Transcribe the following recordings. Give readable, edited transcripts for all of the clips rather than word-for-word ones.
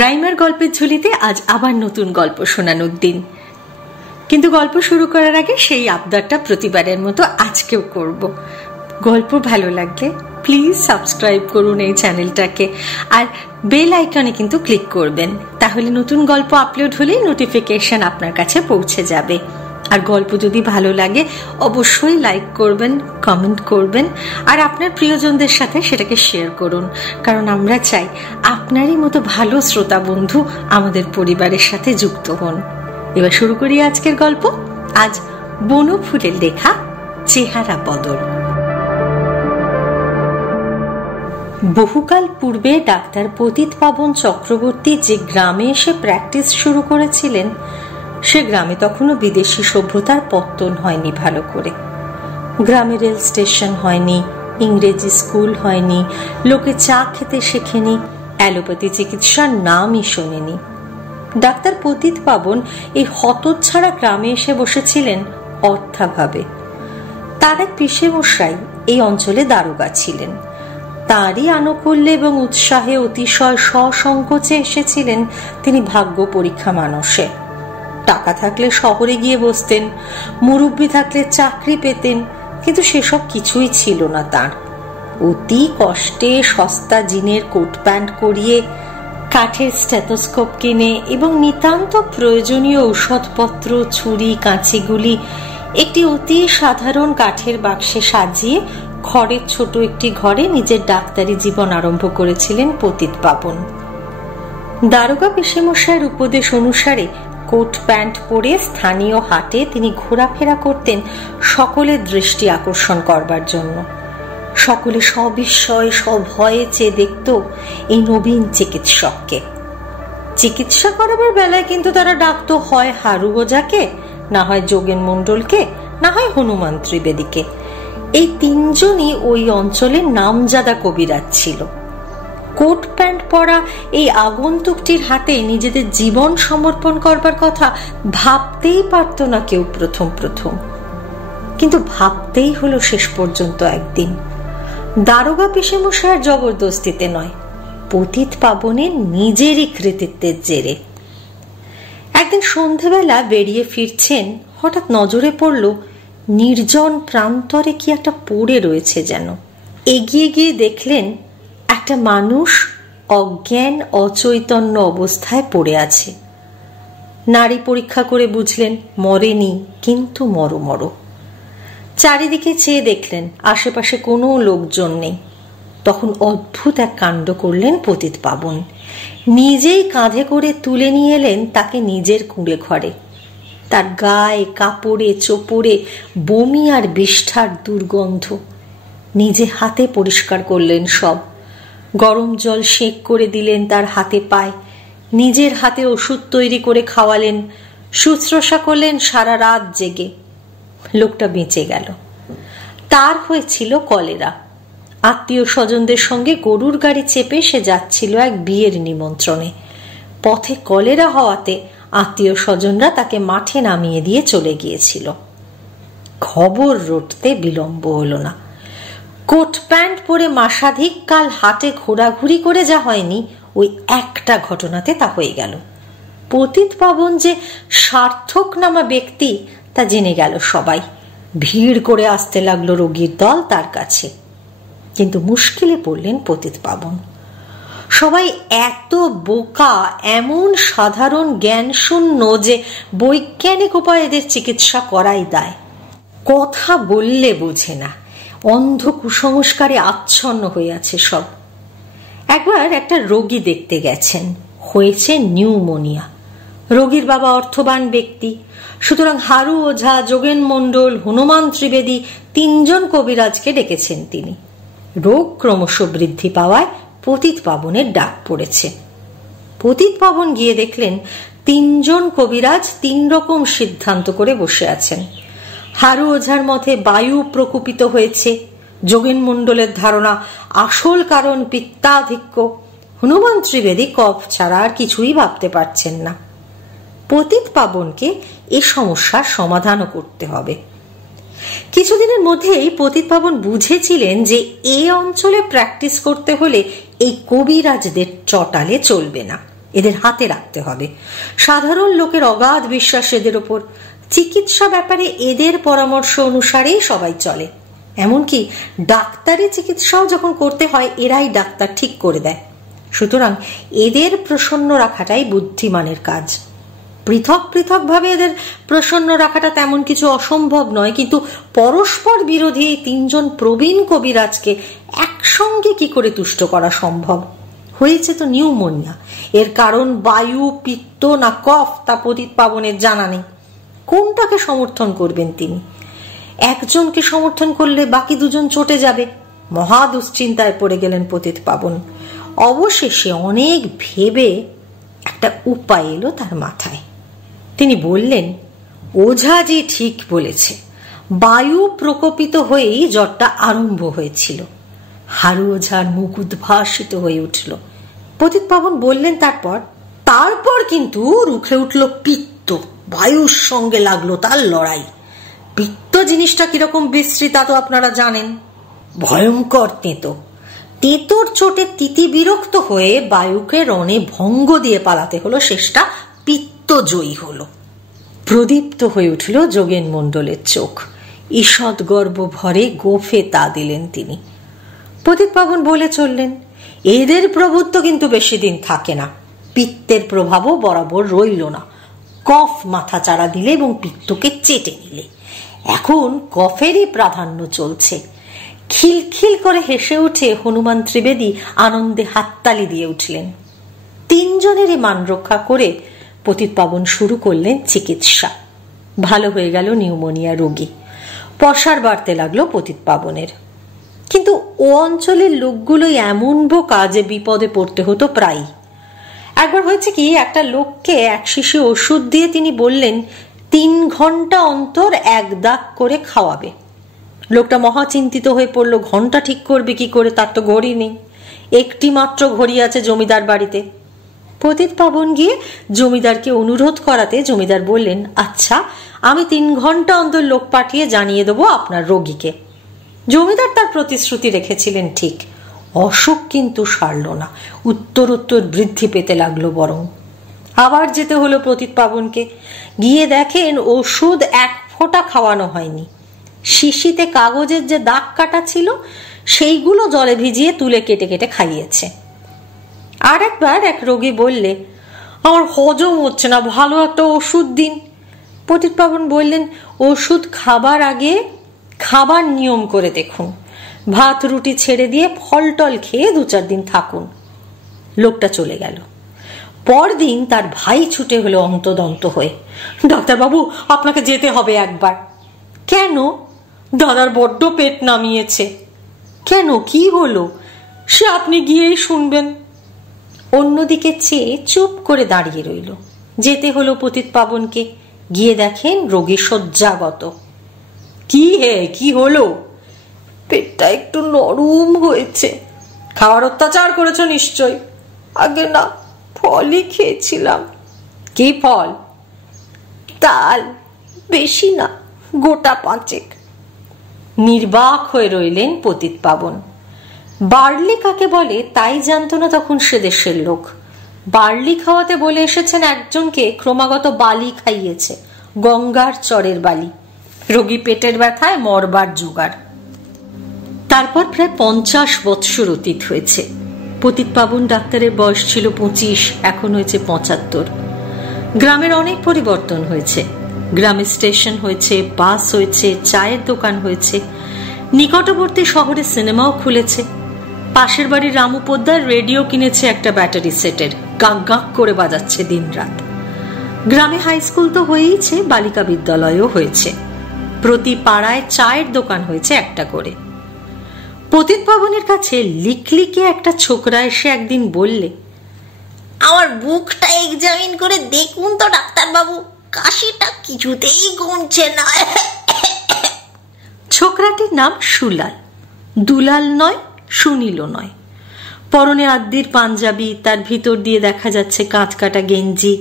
রাইমার গল্পের ঝুলিতে আজ আবার নতুন গল্প শোনানোর দিন। কিন্তু গল্প শুরু করার আগে সেই আবদারটা প্রতিবারের মতো আজকেও করব। গল্প ভালো লাগলে প্লিজ সাবস্ক্রাইব করুন এই চ্যানেলটাকে, আর বেল আইকনে কিন্তু ক্লিক করবেন, তাহলে নতুন গল্প আপলোড হলেই নোটিফিকেশন আপনার কাছে পৌঁছে যাবে। আর গল্প যদি ভালো লাগে অবশ্যই লাইক করবেন, কমেন্ট করবেন, আর আপনার প্রিয়জনদের সাথে সেটাকে শেয়ার করুন, কারণ আমরা চাই আপনারই মতো ভালো শ্রোতা বন্ধু আমাদের পরিবারের সাথে যুক্ত হন। এবার শুরু করি আজকের গল্প। আজ বনফুলের লেখা চেহারা বদল। বহুকাল পূর্বে ডাক্তার পতিতপাবন চক্রবর্তী যে গ্রামে এসে প্র্যাকটিস শুরু করেছিলেন, সে গ্রামে তখনও বিদেশি সভ্যতার পত্তন হয়নি ভালো করে। গ্রামে রেল স্টেশন হয়নি, ইংরেজি স্কুল হয়নি, লোকে চা খেতে শেখেনি, অ্যালোপ্যাথি চিকিৎসার নামই শোনেনি। ডাক্তার পতিতপাবন এই হতচ্ছাড়া গ্রামে এসে বসেছিলেন অর্থাভাবে। তার এক পিসেমশাই এই অঞ্চলে দারোগা ছিলেন। তারই আনুকূল্যে এবং উৎসাহে অতিশয় সসংকোচে এসেছিলেন তিনি ভাগ্য পরীক্ষা মানসে। টাকা থাকলে শহরে গিয়ে বসতেন, মুরব্বি থাকলে চাকরি পেতেন, কিন্তু সেসব কিছুই ছিল না তার। অতি কষ্টে সস্তা জিনের কোট প্যান্ট করিয়ে, কাঠের স্টেথোস্কোপ কিনে এবং নিতান্ত প্রয়োজনীয় ঔষধপত্র, ছুরি, কাঁচিগুলি একটি অতি সাধারণ কাঠের বাক্সে সাজিয়ে খড়ের ছোট একটি ঘরে নিজের ডাক্তারি জীবন আরম্ভ করেছিলেন পতিতপাবন। দারোগা পিসেমশাইয়ের উপদেশ অনুসারে কোট প্যান্ট পরে স্থানীয় হাটে তিনি ঘোরাফেরা করতেন সকলের দৃষ্টি আকর্ষণ করবার জন্য। সকলে সবিস্ময়ে সভয়ে চেয়ে দেখত এই নবীন চিকিৎসককে। চিকিৎসা করাবার বেলায় কিন্তু তারা ডাকত হয় হারু ওঝাকে, না হয় যোগেন মণ্ডলকে, না হয় হনুমান ত্রিবেদীকে। এই তিনজনই ওই অঞ্চলের নামজাদা কবিরাজ ছিল। কোট প্যান্ট পরা এই আগন্তুকটির হাতে নিজেদের জীবন সমর্পণ করবার কথা ভাবতেই পারত না কেউ প্রথম প্রথম, কিন্তু ভাবতেই হলো শেষ পর্যন্ত। একদিন দারোগা পিসেমশাইয়ের জবরদস্তিতে নয়, পতিতপাবনের নিজেরই কৃতিত্বের জেরে। একদিন সন্ধেবেলা বেরিয়ে ফিরছেন, হঠাৎ নজরে পড়ল নির্জন প্রান্তরে কি একটা পড়ে রয়েছে যেন। এগিয়ে গিয়ে দেখলেন একটা মানুষ অজ্ঞান অচৈতন্য অবস্থায় পড়ে আছে। নাড়ি পরীক্ষা করে বুঝলেন মরেনি, কিন্তু মরো। চারিদিকে চেয়ে দেখলেন আশেপাশে কোনো লোকজন নেই। তখন অদ্ভুত এক কাণ্ড করলেন পতিতপাবন। নিজেই কাঁধে করে তুলে নিয়ে এলেন তাকে নিজের কুঁড়ে ঘরে। তার গায়ে, কাপড়ে, চোপড়ে বমি আর বিষ্ঠার দুর্গন্ধ। নিজে হাতে পরিষ্কার করলেন সব। গরম জল সেঁক করে দিলেন তার হাতে পায়ে, নিজের হাতে ওষুধ তৈরি করে খাওয়ালেন, শুশ্রূষা করলেন সারা রাত জেগে। লোকটা বেঁচে গেল। তার হয়েছিল কলেরা। আত্মীয় স্বজনদের সঙ্গে গরুর গাড়ি চেপে সে যাচ্ছিল এক বিয়ের নিমন্ত্রণে। পথে কলেরা হওয়াতে আত্মীয় স্বজনরা তাকে মাঠে নামিয়ে দিয়ে চলে গিয়েছিল। খবর রটতে বিলম্ব হলো না। কোট প্যান্ট পরে মাসাধিক কাল হাটে ঘোরাঘুরি করে যা হয়নি, ওই একটা ঘটনাতে তা হয়ে গেল। পতিতপাবন যে সার্থক নামা ব্যক্তি তা জেনে গেল সবাই। ভিড় করে আসতে লাগলো রোগীর দল তার কাছে। কিন্তু মুশকিলে পড়লেন পতিতপাবন। সবাই এত বোকা, এমন সাধারণ জ্ঞান শূন্য যে বৈজ্ঞানিক উপায়ে এদের চিকিৎসা করাই দায়। কথা বললে বোঝে না, অন্ধ কুসংস্কারে আচ্ছন্ন হয়ে আছে সব। একবার একটা রোগী দেখতে গেছেন, হয়েছে নিউমোনিয়া। রোগীর বাবা অর্থবান ব্যক্তি, সুতরাং হারু ওঝা, যোগেন মণ্ডল, হনুমান ত্রিবেদী তিনজন কবিরাজকে ডেকেছেন তিনি। রোগ ক্রমশ বৃদ্ধি পাওয়ায় পতিতপাবনের ডাক পড়েছে। পতিতপাবন গিয়ে দেখলেন তিনজন কবিরাজ তিন রকম সিদ্ধান্ত করে বসে আছেন। হারু ওঝার মতে বায়ু প্রকুপিত হয়েছে, যোগেন মণ্ডলের ধারণা আসল কারণ পিত্তাধিক্য, হনুমান ত্রিবেদী কফ ছাড়া আর কিছুই ভাবতে পারছেন না। পতিতপাবনকে এ সমস্যার সমাধানও করতে হবে। কিছুদিনের মধ্যেই পতিতপাবন বুঝেছিলেন যে এ অঞ্চলে প্র্যাকটিস করতে হলে এই কবিরাজদের চটালে চলবে না। এদের হাতে রাখতে হবে। সাধারণ লোকের অগাধ বিশ্বাস এদের ওপর। চিকিৎসা ব্যাপারে এদের পরামর্শ অনুসারেই সবাই চলে। এমনকি ডাক্তারি চিকিৎসাও যখন করতে হয় এরাই ডাক্তার ঠিক করে দেয়। সুতরাং এদের প্রসন্ন রাখাটাই বুদ্ধিমানের কাজ। পৃথক পৃথক ভাবে এদের প্রসন্ন রাখাটা তেমন কিছু অসম্ভব নয়, কিন্তু পরস্পর বিরোধী তিনজন প্রবীণ কবিরাজকে একসঙ্গে কি করে তুষ্ট করা সম্ভব? হয়েছে তো নিউমোনিয়া। এর কারণ বায়ু, পিত্ত না কফ তা পতিতপাবনের জানা নেই। কোনটাকে সমর্থন করবেন তিনি? একজনকে সমর্থন করলে বাকি দুজন চটে যাবে। মহা দুশ্চিন্তায় পড়ে গেলেন পতিতপাবন। অবশেষে অনেক ভেবে একটা উপায় এলো তার মাথায়। তিনি বললেন, ওঝাজি ঠিক বলেছে, বায়ু প্রকোপিত হয়েই জ্বরটা আরম্ভ হয়েছিল। হারু ওঝার মুখ উদ্ভাসিত হয়ে উঠল। পতিতপাবন বললেন, তারপর কিন্তু রুখে উঠল পিত্ত। বায়ুর সঙ্গে লাগলো তার লড়াই। পিত্ত জিনিসটা কিরকম বিশ্রী তা তো আপনারা জানেন। ভয়ঙ্কর তেতো। তেতোর চোটে তিতি বিরক্ত হয়ে বায়ুকে রণে ভঙ্গ দিয়ে পালাতে হলো। শেষটা পিত্ত জয়ী হলো। প্রদীপ্ত হয়ে উঠল যোগেন মণ্ডলের চোখ। ঈষৎ গর্ব ভরে গোফে তা দিলেন তিনি। পতিতপাবন বলে চললেন, এদের প্রভুত্ব কিন্তু বেশি দিন থাকে না। পিত্তের প্রভাবও বরাবর রইল না। কফ মাথা চাড়া দিলে এবং পিত্তকে চেটে নিলে। এখন কফেরই প্রাধান্য চলছে। খিলখিল করে হেসে উঠে হনুমান ত্রিবেদী আনন্দে হাততালি দিয়ে উঠলেন। তিনজনেরই মান রক্ষা করে পতিতপাবন শুরু করলেন চিকিৎসা। ভালো হয়ে গেল নিউমোনিয়া রোগী। পসার বাড়তে লাগলো পতিতপাবনের। কিন্তু ও অঞ্চলের লোকগুলোই এমন বোকা যে বিপদে পড়তে হতো প্রায়ই। একবার হয়েছে কি, একটা লোককে এক শিশি ওষুধ দিয়ে তিনি বললেন 3 ঘন্টা অন্তর 1 দাগ করে খাওয়াবে। লোকটা মহা চিন্তিত হয়ে পড়লো, ঘন্টা ঠিক করবে কি করে? তার তো ঘড়ি নেই। একটি মাত্র ঘড়ি আছে জমিদার বাড়িতে। পতিতপাবন গিয়ে জমিদারকে অনুরোধ করাতে জমিদার বললেন, আচ্ছা, আমি 3 ঘন্টা অন্তর লোক পাঠিয়ে জানিয়ে দেবো আপনার রোগীকে। জমিদার তার প্রতিশ্রুতি রেখেছিলেন ঠিক। অসুখ কিন্তু সারল না, উত্তর বৃদ্ধি পেতে লাগলো বরং। আবার যেতে হলো পতিতপাবনকে। গিয়ে দেখেন ওষুধ 1 ফোঁটা খাওয়ানো হয়নি। শিশিতে কাগজের যে দাগ কাটা ছিল সেইগুলো জলে ভিজিয়ে তুলে কেটে কেটে খাইয়েছে। আর একবার এক রোগী বললে, আমার হজম হচ্ছে না, ভালো একটা ওষুধ দিন। পতিতপাবন বললেন, ওষুধ খাবার আগে খাবার নিয়ম করে দেখুন। ভাত রুটি ছেড়ে দিয়ে ফল টল খেয়ে 2-4 দিন থাকুন। লোকটা চলে গেল। পরদিন তার ভাই ছুটে হলো অন্তদন্ত হয়ে, ডাক্তারবাবু, আপনাকে যেতে হবে একবার। কেন? দাদার বড্ড পেট নামিয়েছে। কেন, কি হলো? সে আপনি গিয়েই শুনবেন। অন্যদিকে চেয়ে চুপ করে দাঁড়িয়ে রইল। যেতে হলো পতিতপাবনকে। গিয়ে দেখেন রোগী শয্যাগত। কি হে, কি হলো? পেটটা একটু নরম হয়েছে। খাওয়ার অত্যাচার করেছ নিশ্চয়? আগে না, ফলই খেয়েছিলাম। কি ফল? তাল, বেশি না, গোটা 5। নির্বাক হয়ে রইলেন পতিতপাবন। বার্লি কাকে বলে তাই জানতো না তখন সে দেশের লোক। বার্লি খাওয়াতে বলে এসেছেন একজনকে, ক্রমাগত বালি খাইয়েছে, গঙ্গার চরের বালি। রোগী পেটের ব্যথায় মরবার জোগাড়। তারপর প্রায় 50 বৎসর অতীত হয়েছে। পতিতপাবন ডাক্তারের বয়স ছিল 25, এখন হয়েছে 75। গ্রামের অনেক পরিবর্তন হয়েছে। গ্রামে স্টেশন হয়েছে, বাস হয়েছে, চায়ের দোকান হয়েছে। নিকটবর্তী শহরে সিনেমাও খুলেছে। পাশের বাড়ির রামু পোদ্দার রেডিও কিনেছে একটা ব্যাটারি সেটের, গাক গাক করে বাজাচ্ছে দিন রাত। গ্রামে হাই স্কুল তো হয়েইছে, বালিকা বিদ্যালয়ও হয়েছে। প্রতি পাড়ায় চায়ের দোকান হয়েছে একটা করে। পতিতপাবনের কাছে লিকলিকে একটা ছোকরা এসে একদিন বললে, আমার বুকটা এক্সামিন করে দেখুন তো ডাক্তারবাবু, কাশিটা কিছুতেই কমছে না। ছোকরাটির নাম সুলাল। দুলাল নয়, সুনীলও নয়। পরনে আদ্দির পাঞ্জাবি, তার ভিতর দিয়ে দেখা যাচ্ছে কাঁচ কাটা গেঞ্জি,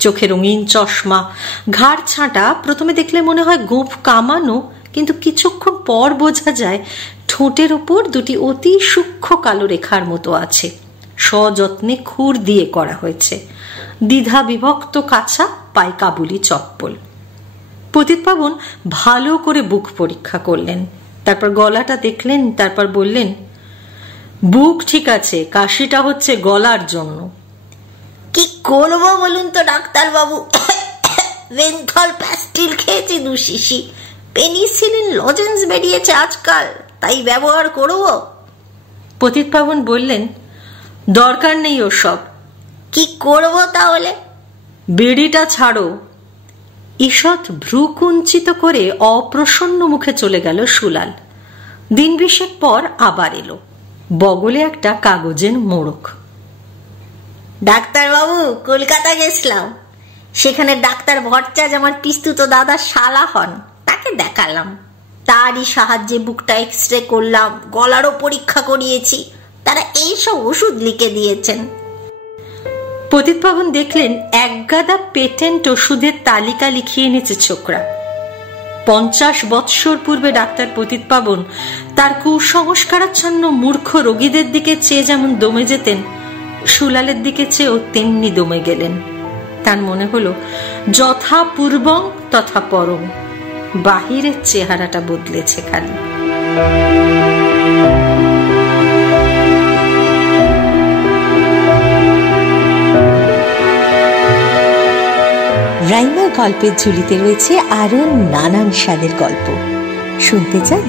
চোখে রঙিন চশমা, ঘাড় ছাঁটা। প্রথমে দেখলে মনে হয় গোঁফ কামানো, কিন্তু কিছুক্ষণ পর বোঝা যায় ঠোঁটের ওপর 2টি অতি সূক্ষ্ম কালো রেখার মতো আছে। সযত্নে খুর দিয়ে করা হয়েছে, দ্বিধা বিভক্ত কাছা পায় কাবুলি চপ্পল। পতিতপাবন ভালো করে বুক পরীক্ষা করলেন, তারপর গলাটা দেখলেন, তারপর বললেন, বুক ঠিক আছে, কাশিটা হচ্ছে গলার জন্য। কি করবো বলুন তো ডাক্তার বাবু, ভেনথল প্যাস্টিল খেয়েছি 2 শিশি, পেনিসিলিন লজেন্স বেরিয়েছে আজকাল, তাই ব্যবহার করবো। পতিতপাবন বললেন, দরকার নেই ওসব। কি করবো তাহলে? বিড়িটা ছাড়ো। ঈষৎ ভ্রু কুঞ্চিত করে অপ্রসন্ন মুখে চলে গেল সুলাল। দিন 20 পর আবার এলো, বগলে একটা কাগজের মোড়ক। ডাক্তার বাবু, কলকাতা গেছিলাম, সেখানে ডাক্তার ভট্টাচার্য আমার পিস্তুত দাদার শালা হন, তাকে দেখালাম। তারই সাহায্যে বুকটা এক্সরে করলাম, গলারও পরীক্ষা করিয়েছি, তারা এইসব ওষুধ লিখে দিয়েছেন। পতিতপাবন দেখলেন একগাদা পেটেন্ট ওষুধের তালিকা লিখিয়ে এনেছে ছোকরা। 50 বৎসর পূর্বে ডাক্তার পতিতপাবন তার কুসংস্কারাচ্ছন্ন মূর্খ রোগীদের দিকে চেয়ে যেমন দমে যেতেন, সুলালের দিকে চেয়েও তেমনি দমে গেলেন। তার মনে হলো যথা পূর্বং তথা পরং, বাহিরের চেহারাটা বদলেছে খালি। রাইমার গল্পের ঝুলিতে রয়েছে আরো নানান স্বাদের গল্প। শুনতে চান?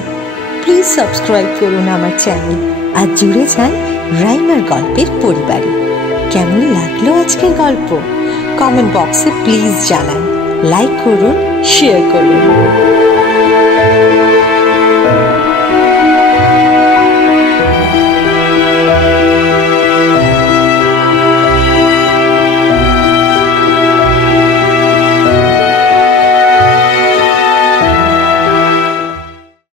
প্লিজ সাবস্ক্রাইব করুন আমার চ্যানেল আর জুড়ে যান রাইমার গল্পের পরিবারে। কেমন লাগলো আজকের গল্প? কমেন্ট বক্সে প্লিজ জানান, লাইক করুন, শেয়ার করুন।